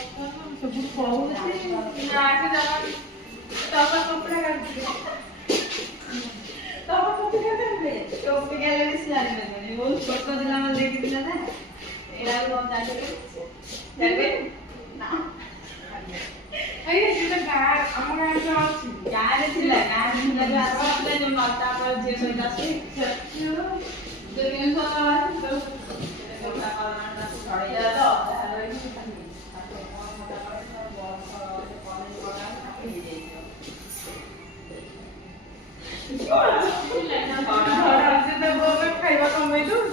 ସବୁ କହୁଛି ନା ତମ କପଡ଼ା କାଟୁଛି ତମ କପଡ଼ା କାଟୁଛି ଟୋପି ଗାଲେ ବି ଜାଣିପାରିବନି ବହୁତ ଛୋଟ ଥିଲା ମାନେ ଦେଖିଥିଲା ନା ଏଇଟା କଣ ଜାଣିବେ ନା ଏଇ ସେଟା ଗାଁ ଆମ ଗାଁରେ ଅଛି ଗାଁରେ ଥିଲା ଯୋଉ ଆସିଥିଲା ଯୋଉ ମାତା ପରେ ଝିଅ ସହିତ ଆସି ଯୋଉ ଜିନିଷ ଖାଇବା କମେଇ ଦଉ